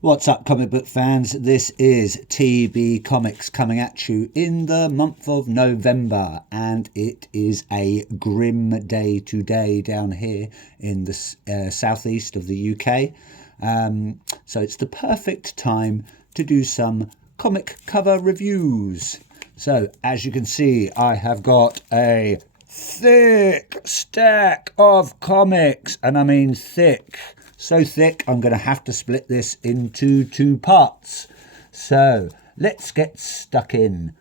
What's up, comic book fans? This is TB Comics coming at you in the month of November, and it is a grim day today down here in the southeast of the UK. So it's the perfect time to do some comic cover reviews. So as you can see, I have got a thick stack of comics, and I mean thick. So thick, I'm going to have to split this into two parts. So let's get stuck in.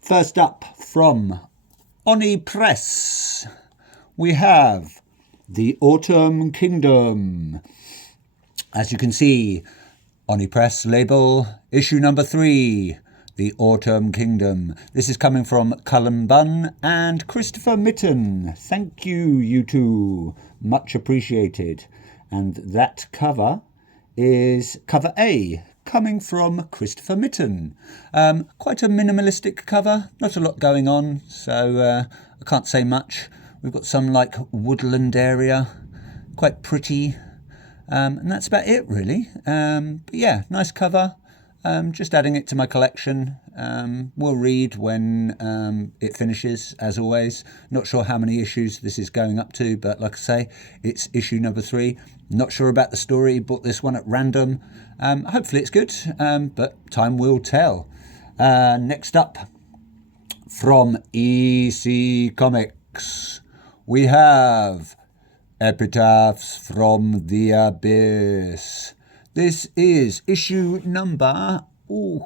First up, from Oni Press, we have The Autumn Kingdom. As you can see, Oni Press label, issue number 3, The Autumn Kingdom. This is coming from Cullen Bunn and Christopher Mitten. Thank you, you two. Much appreciated. And that cover is cover A, coming from Christopher Mitten. Quite a minimalistic cover, not a lot going on, so I can't say much. We've got some like woodland area, quite pretty, and that's about it really. But yeah, nice cover. Just adding it to my collection. We'll read when it finishes, as always. Not sure how many issues this is going up to, but like I say, it's issue number 3. Not sure about the story, bought this one at random. Hopefully it's good, but time will tell. Next up, from EC Comics, we have Epitaphs from the Abyss. This is issue number,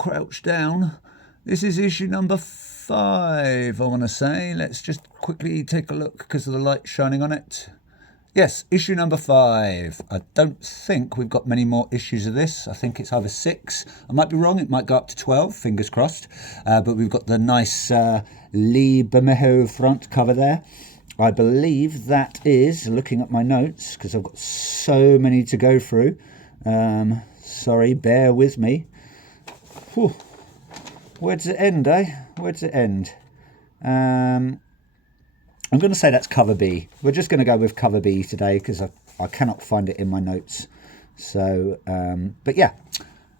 crouch down. This is issue number 5, I want to say. Let's just quickly take a look because of the light shining on it. Yes, issue number 5. I don't think we've got many more issues of this. I think it's either 6. I might be wrong. It might go up to 12, fingers crossed. But we've got the nice Lee Bermejo front cover there. I believe that is, looking at my notes, because I've got so many to go through. Sorry, bear with me. Whew. Where does it end, eh? Where does it end? I'm going to say that's cover B. We're just going to go with cover B today because I cannot find it in my notes. So, but yeah,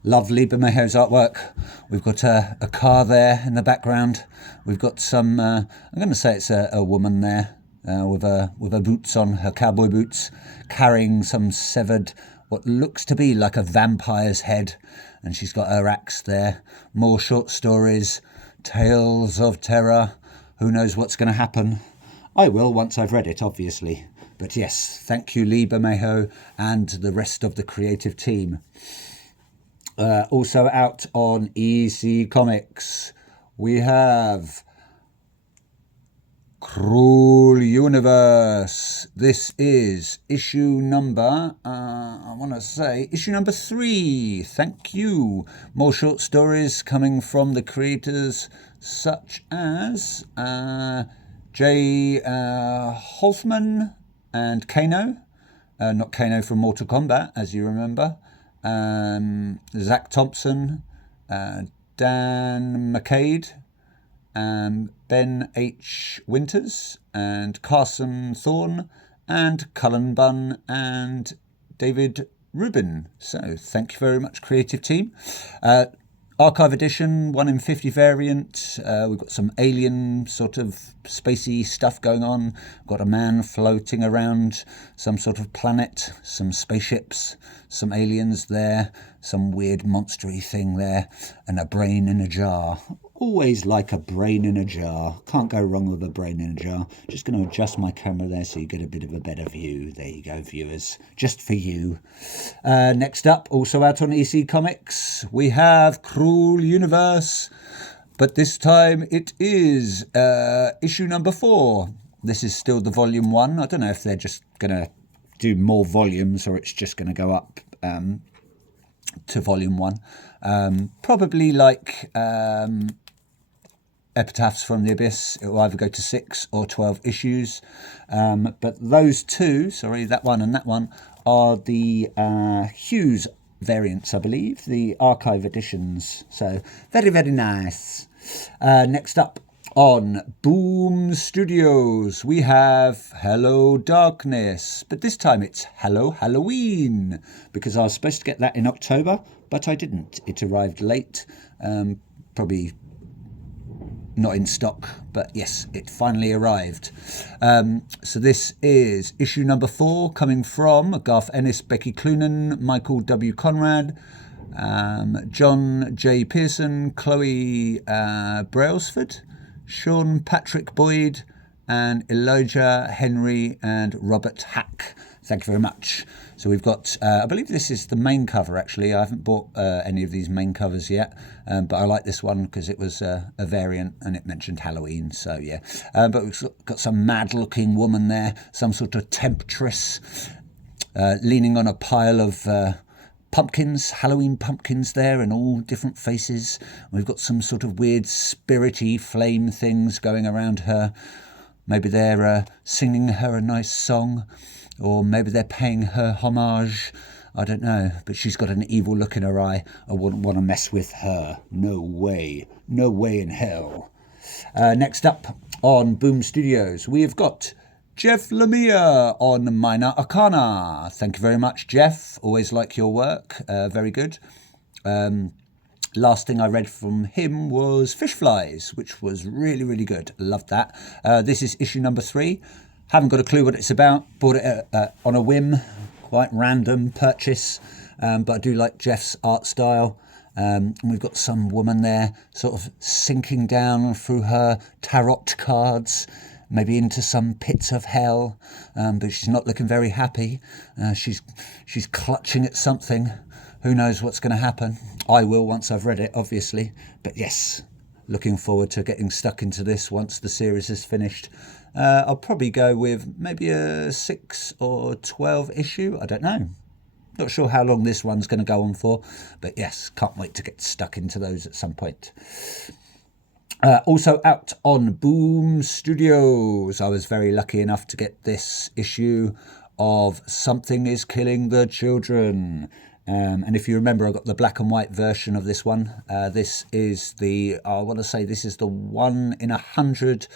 lovely Bermejo's artwork. We've got a car there in the background. We've got some, I'm going to say it's a woman there with her boots on, her cowboy boots, carrying some severed, what looks to be like a vampire's head. And she's got her axe there. More short stories, tales of terror. Who knows what's going to happen? I will once I've read it, obviously. But yes, thank you, Lee Bermejo, and the rest of the creative team. Also out on EC Comics, we have Cruel Universe. This is issue number, issue number 3. Thank you. More short stories coming from the creators such as Jay Holtzman and Kano. Not Kano from Mortal Kombat, as you remember. Zach Thompson, Dan McCade, Ben H. Winters, and Carson Thorne, and Cullen Bunn, and David Rubin. So thank you very much, creative team. Archive edition, 1 in 50 variant. We've got some alien sort of spacey stuff going on. We've got a man floating around some sort of planet, some spaceships, some aliens there, some weird monstery thing there, and a brain in a jar. Always like a brain in a jar. Can't go wrong with a brain in a jar. Just going to adjust my camera there so you get a bit of a better view. There you go, viewers. Just for you. Next up, also out on EC Comics, we have Cruel Universe. But this time it is issue number 4. This is still the volume 1. I don't know if they're just going to do more volumes or it's just going to go up to volume 1. Probably like Epitaphs from the Abyss, it will either go to 6 or 12 issues. But those two, that one and that one, are the Hughes variants, I believe, the archive editions. So very, very nice. Next up, On Boom Studios, we have Hello Darkness, but this time it's Hello Halloween, because I was supposed to get that in October, but I didn't. It arrived late, probably not in stock, but yes, it finally arrived. So this is issue number 4, coming from Garth Ennis, Becky Cloonan, Michael W. Conrad, John J. Pearson, Chloe Brailsford, Sean Patrick Boyd, and Elijah Henry and Robert Hack. Thank you very much. So we've got, I believe this is the main cover actually. I haven't bought any of these main covers yet, but I like this one because it was a variant and it mentioned Halloween. So yeah, but we've got some mad looking woman there, some sort of temptress, leaning on a pile of pumpkins, Halloween pumpkins there in all different faces. We've got some sort of weird spirity flame things going around her. Maybe they're singing her a nice song, or maybe they're paying her homage. I don't know, but she's got an evil look in her eye. I wouldn't want to mess with her. No way. No way in hell. Next up on Boom Studios, we have got Jeff Lemire on Minor Arcana. Thank you very much, Jeff. Always like your work. Very good. Last thing I read from him was Fish Flies, which was really, really good. Loved that. This is issue number 3. Haven't got a clue what it's about. Bought it on a whim, quite random purchase. But I do like Jeff's art style. And we've got some woman there sort of sinking down through her tarot cards, maybe into some pits of hell, but she's not looking very happy. She's clutching at something. Who knows what's going to happen? I will once I've read it, obviously. But yes, looking forward to getting stuck into this once the series is finished. I'll probably go with maybe a 6 or 12 issue. I don't know. Not sure how long this one's going to go on for. But yes, can't wait to get stuck into those at some point. Also out on Boom Studios, I was very lucky enough to get this issue of Something is Killing the Children. And if you remember, I got the black and white version of this one. This is I want to say this is the 1 in 100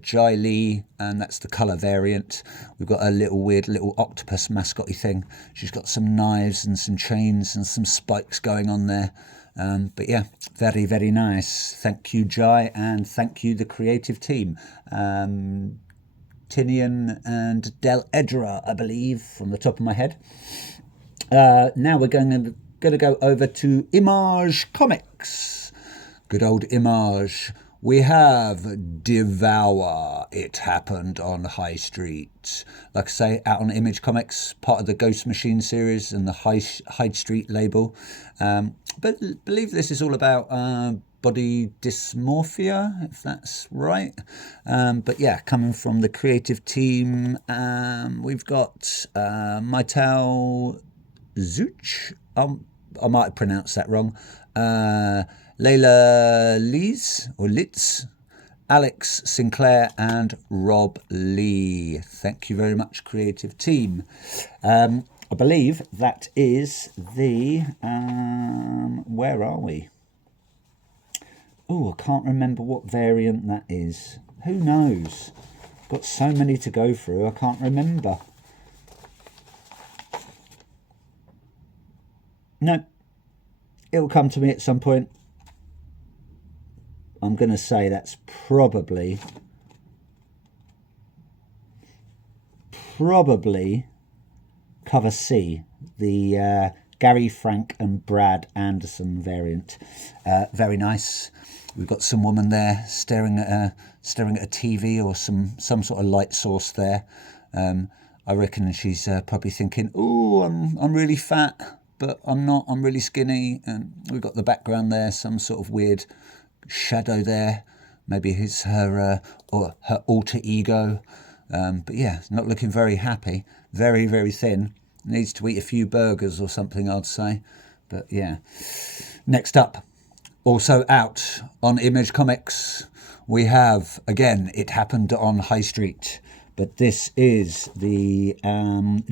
Jai Lee, and that's the colour variant. We've got a weird little octopus mascot-y thing. She's got some knives and some chains and some spikes going on there. But yeah, very, very nice. Thank you, Jai, and thank you, the creative team. Tinian and Del Edra, I believe, from the top of my head. Now we're going to go over to Image Comics. Good old Image. We have Devour. It Happened on High Street. Like I say, out on Image Comics, part of the Ghost Machine series and the Hyde Street label. But I believe this is all about body dysmorphia, if that's right. But yeah, coming from the creative team, we've got Maital Zuch. I might have pronounced that wrong. Layla Litz, Alex Sinclair, and Rob Lee. Thank you very much, creative team. I believe that is the... where are we? Oh, I can't remember what variant that is. Who knows? Got so many to go through, I can't remember. No, it'll come to me at some point. I'm going to say that's probably cover C, the Gary Frank and Brad Anderson variant. Very nice. We've got some woman there staring at a TV or some sort of light source there. I reckon she's probably thinking, "Oh, I'm really fat, but I'm not. I'm really skinny." And we've got the background there, some sort of weird shadow there. Maybe it's her or her alter ego. But yeah, not looking very happy. Very, very thin. Needs to eat a few burgers or something, I'd say. But yeah. Next up, also out on Image Comics, we have, again, It Happened on High Street. But this is the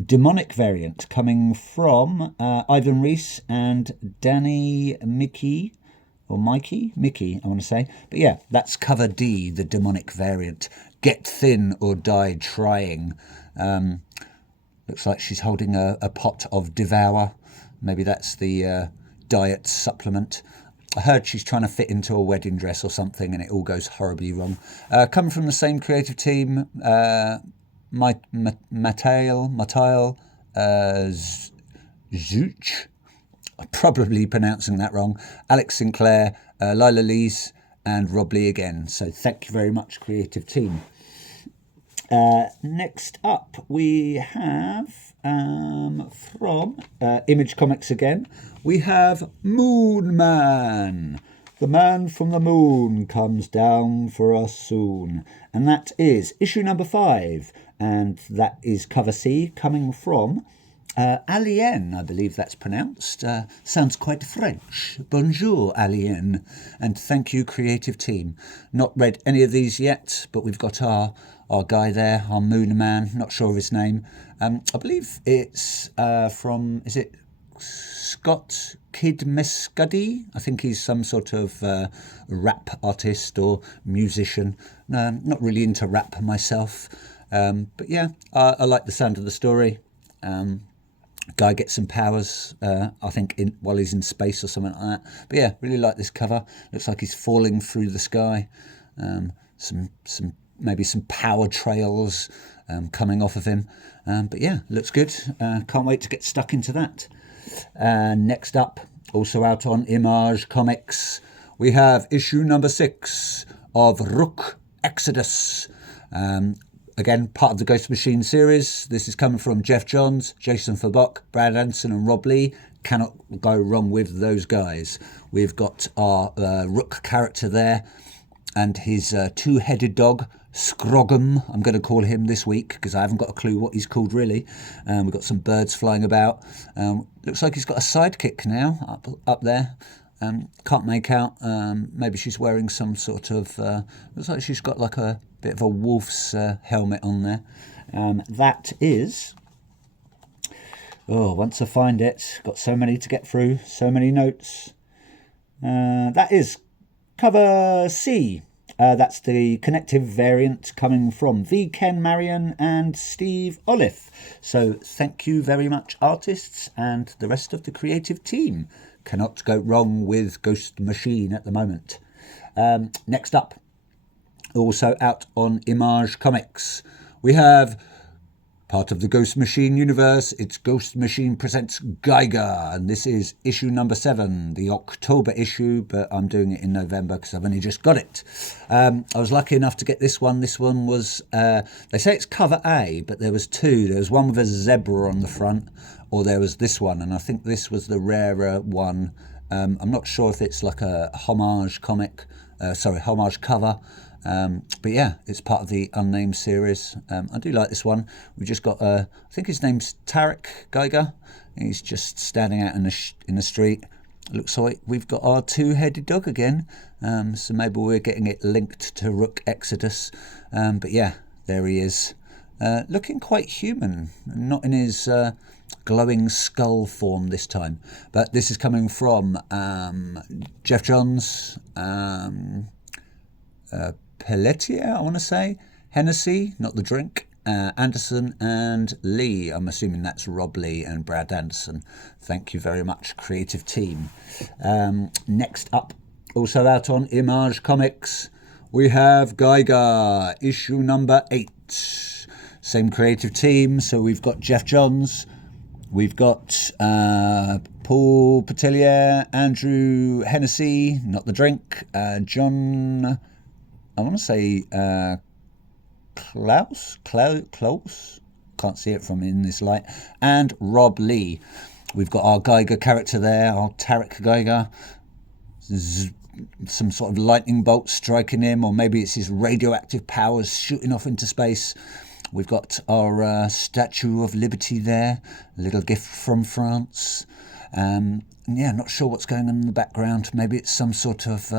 demonic variant coming from Ivan Reis and Danny Mickey. or Mickey, I want to say. But yeah, that's cover D, the demonic variant. Get thin or die trying. Looks like she's holding a pot of Devour. Maybe that's the diet supplement. I heard she's trying to fit into a wedding dress or something and it all goes horribly wrong. Coming from the same creative team, Matail Zuch, I'm probably pronouncing that wrong, Alex Sinclair, Lila Lees, and Rob Lee again. So thank you very much, creative team. Next up, we have from Image Comics again, we have Moon Man. The man from the moon comes down for us soon. And that is issue number 5. And that is cover C, coming from Alien, I believe that's pronounced. Sounds quite French. Bonjour, Alien. And thank you, creative team. Not read any of these yet, but we've got our guy there, our Moon Man. Not sure of his name. I believe it's from, is it Scott Kidmescuddy? I think he's some sort of rap artist or musician. Not really into rap myself. But yeah, I like the sound of the story. Guy gets some powers, I think, while he's in space or something like that. But yeah, really like this cover. Looks like he's falling through the sky. Maybe some power trails coming off of him. But yeah, looks good. Can't wait to get stuck into that. Next up, also out on Image Comics, we have issue number 6 of Rook Exodus. Again, part of the Ghost Machine series. This is coming from Jeff Johns, Jason Fabok, Brad Anderson and Rob Lee. Cannot go wrong with those guys. We've got our Rook character there and his two-headed dog, Scroggum. I'm going to call him this week because I haven't got a clue what he's called really. We've got some birds flying about. Looks like he's got a sidekick now up there. Can't make out. Maybe she's wearing some sort of... looks like she's got like a bit of a wolf's helmet on there. That is... Oh, once I find it, got so many to get through, so many notes. That is cover C. That's the connective variant coming from V. Ken Marion and Steve Olive. So thank you very much, artists, and the rest of the creative team. Cannot go wrong with Ghost Machine at the moment. Next up, also out on Image Comics, we have part of the Ghost Machine universe. It's Ghost Machine Presents Geiger, and this is issue number 7, the October issue, but I'm doing it in November because I've only just got it. I was lucky enough to get this one. This one was, they say it's cover A, but there was 2. There was one with a zebra on the front, or there was this one, and I think this was the rarer one. I'm not sure if it's like a homage homage cover. But yeah, it's part of the Unnamed series. I do like this one. We've just got, I think his name's Tarek Geiger. He's just standing out in the street. Looks like we've got our two-headed dog again. So maybe we're getting it linked to Rook Exodus. But yeah, there he is. Looking quite human, not in his glowing skull form this time. But this is coming from Jeff Johns, Pelletier, I want to say, Hennessy, not the drink, Anderson and Lee. I'm assuming that's Rob Lee and Brad Anderson. Thank you very much, creative team. Next up, also out on Image Comics, we have Geiger, issue number 8. Same creative team, so we've got Jeff Johns, we've got Paul Petelier, Andrew Hennessy, not the drink, John... I want to say Klaus, can't see it from in this light, and Rob Lee. We've got our Geiger character there, our Tarek Geiger, some sort of lightning bolt striking him, or maybe it's his radioactive powers shooting off into space. We've got our Statue of Liberty there, a little gift from France. Yeah, not sure what's going on in the background. Maybe it's some sort of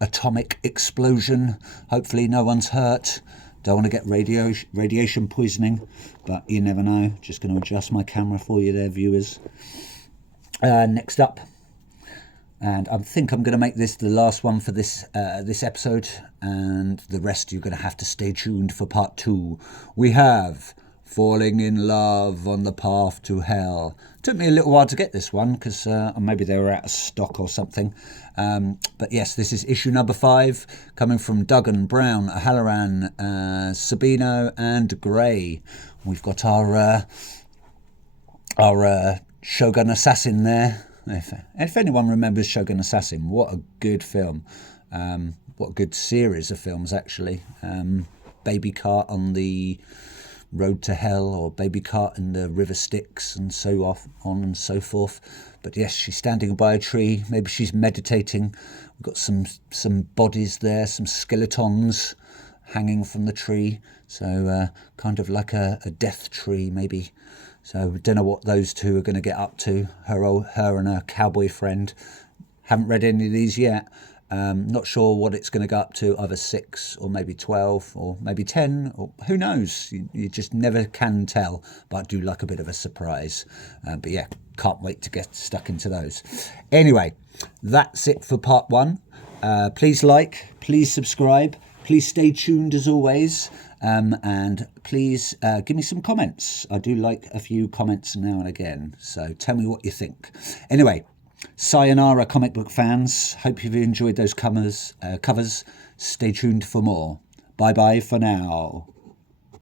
atomic explosion. Hopefully no one's hurt. Don't want to get radiation poisoning, but you never know. Just going to adjust my camera for you there, viewers. Next up, And I think I'm going to make this the last one for this episode, and the rest you're going to have to stay tuned for part 2. We have Falling in Love on the Path to Hell. Took me a little while to get this one because maybe they were out of stock or something. But yes, this is issue number 5, coming from Duggan, Brown, Halloran, Sabino and Gray. We've got our Shogun Assassin there. If anyone remembers Shogun Assassin, what a good film. What a good series of films, actually. Baby Cart on the Road to Hell, or Baby Cart in the River Styx, and so on and so forth. But yes, she's standing by a tree. Maybe she's meditating. We've got some bodies there, some skeletons hanging from the tree. So kind of like a death tree, maybe. So we don't know what those two are going to get up to, her and her cowboy friend. Haven't read any of these yet. Not sure what it's going to go up to, either 6 or maybe 12 or maybe 10, or who knows. You just never can tell, but I do like a bit of a surprise. But yeah, can't wait to get stuck into those. Anyway, that's it for part 1. Please like, please subscribe, please stay tuned as always. And please give me some comments. I do like a few comments now and again, so tell me what you think. Anyway, sayonara comic book fans. Hope you've enjoyed those covers. Stay tuned for more. Bye bye for now.